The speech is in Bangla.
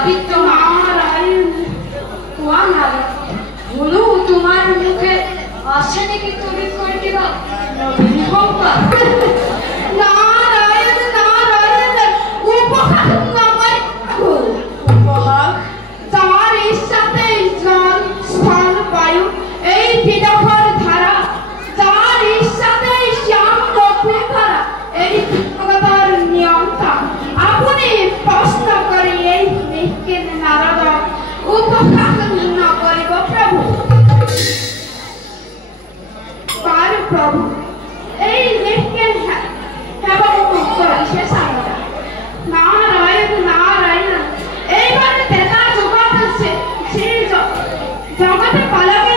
আদিত্য নারায়ণ বলো তোমার মুখে আসে নাকি তুমি কয়টিবা নারায়ণ নারায়ণ উপহার নয় উপহার তোমার ইচ্ছাতে জল স্থল বায়ু এই তিনকর ধারা তোমার ইচ্ছাতে শ্যাম লক্ষ্মী ধারা এই জগতের নিয়ন্তা আপনি প্রশ্ন করে এই নিষ্কিন নারদ উপহার ন করিব প্রভু পার প্রভু এই নিষ্কিন এবং বিশেষ নারায়ণ নারায়ণ এইবারে তেতা জগৎ শ্রী জগতে পালবে